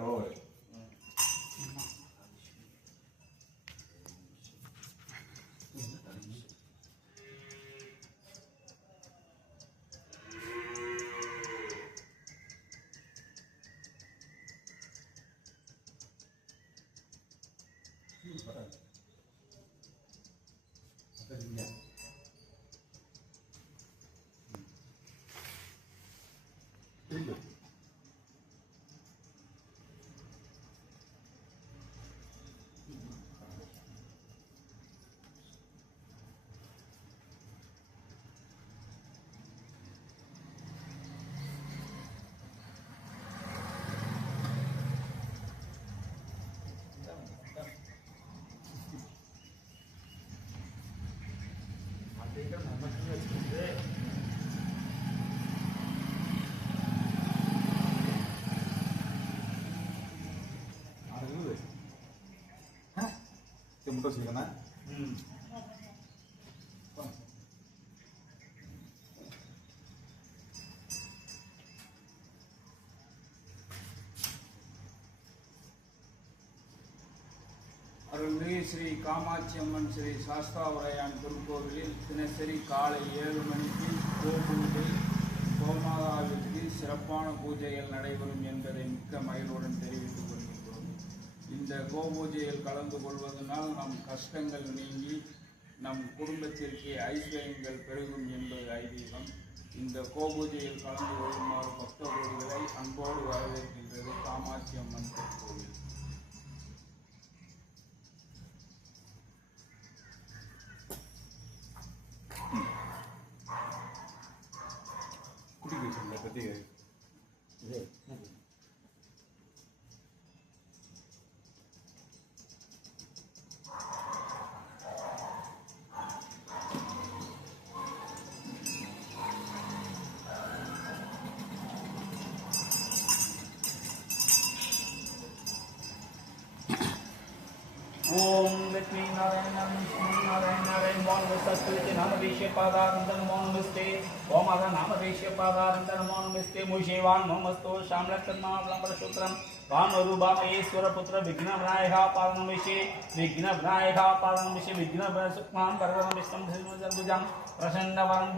Então, velho. Thank you. முட்டை வச்சுக்கண்ணா அருள்மிகு ஸ்ரீ காமாட்சி அம்மன் ஸ்ரீ சாஸ்தாவரையான் திருக்கோவிலில் தினசரி காலை ஏழு மணிக்கு கோபூஜை கோமாதாவிற்கு சிறப்பான பூஜைகள் நடைபெறும் என்பதை மிக்க மகிழ்வுடன் தெரிவித்துள்ளார் இந்த கோபூஜையில் கலந்து கொள்வதனால் நம் கஷ்டங்கள் நீங்கி நம் குடும்பத்திற்கு ஐஸ்வர்யங்கள் பெருகும் என்பது ஐதீகம். இந்த கோபூஜையில் கலந்து கொள்ளுமாறு பக்தர்களை அன்போடு வரவேற்கின்றது காமாட்சி அம்மன் திருக்கோவில் குடிக்க வச்சுருந்தா பற்றி ஓம் लक्ष्मी नारायण नारायण नारायण मौनमस्तुति नामवेश्य पादारंदन मौनमस्ते ओम आदा नामवेश्य पादारंदन मौनमस्ते मुशेवान मोमस्तो शामलक्षन्मामलम्बरसूत्रम भानुरूपामयेश्वरपुत्र विघ्नभ्रायः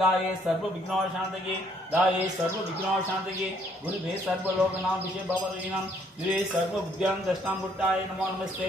दाये दाये गुरुभे सर्वलोकनां विषे भवरीणां द्वे सर्वविद्यां दष्टां पुट्टाय नमो नमस्ते।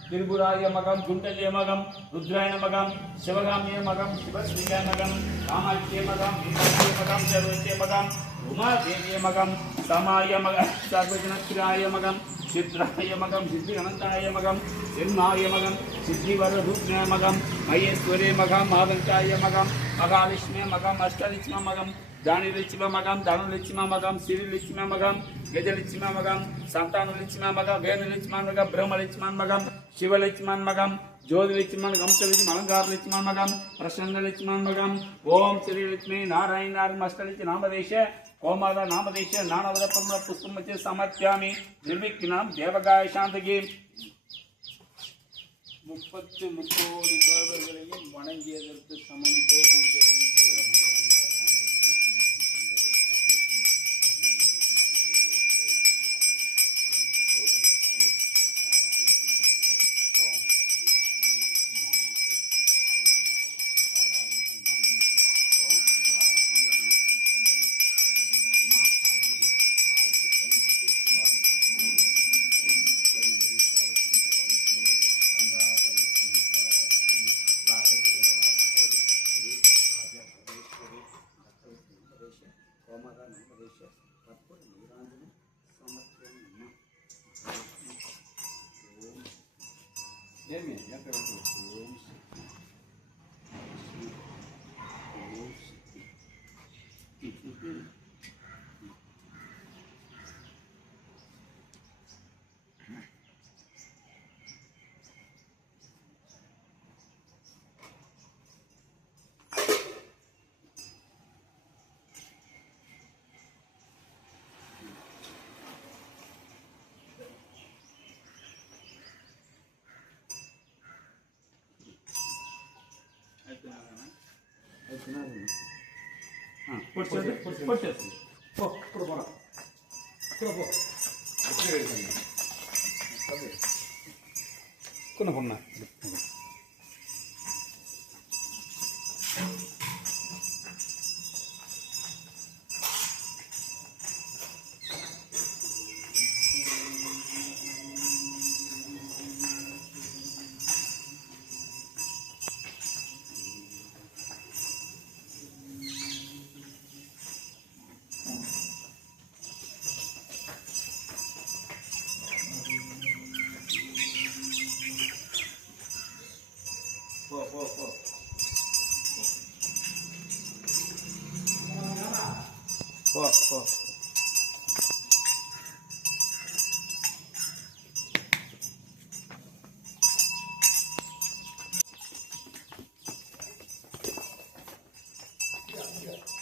திரிபுராய மகம் குண்டலிய மகம் ருத்ராய மகம் சிவகாமிய மகம் சிவஸ்ரீய மகம் காமாட்சிய மகம் மீனாட்சிய மகம் சர்வத்திய மகம் உமாதேவிய மகம் சமாய மகம் சர்வஜனக்கிராய மகம் சித்ராய மகம் சித்தி அனந்தாய மகம் சிம்மாய மகம் சித்திவர ரூப்ண மகம் மகேஸ்வரே மகம் மாதங்காய மகம் மகாலட்சுமி மகம் அஷ்டலட்சும மகம் தானிலட்சும மகம் தனுலட்சும மகம் சிறிலட்சும மகம் கஜலட்சும மகம் சந்தானலட்சும மகம் வேதலட்சுமன் மகம் பிரம்மலட்சுமன் மகம் சிவலட்சுமன் மகம் ஜோதிலட்சுமன் கம்சலட்சுமன் அலங்காரலட்சுமன் மகம் பிரசன்னலட்சுமன் மகம். ஓம் ஸ்ரீலட்சுமி நாராயண நாராயண அஷ்டலட்சுமி நாமதேஷ கோமாத நாமதேஷ நானவத பிரம்ம புஷ்பமச்சு சமர்ப்பியாமி. நிர்விக்னாம் தேவகாய சாந்தகி. முப்பத்து முக்கோடி தேவர்களையும் வணங்கியதற்கு சமன் கோபூஜை చేస్తాం తప్పని నీరాంజన సమర్థ్యం ఏమి ఎక్కడ ఓం శక్తి ఓం శక్తి ಕೊಡ್ಸೋದು ಕೊಡ್ತೇವೆ ಓ ಕೊಡ್ಬೋಣ ಕೊಡಬೋ ಕೊನ್ನ ಕೊನ್ನ Fuck, fuck. Yeah.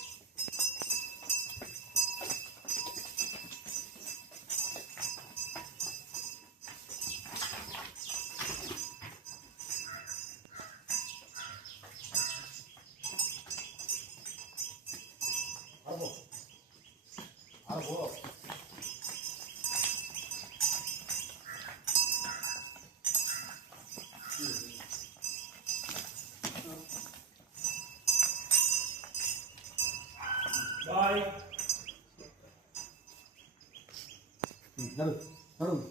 Bye. Hello. Hello.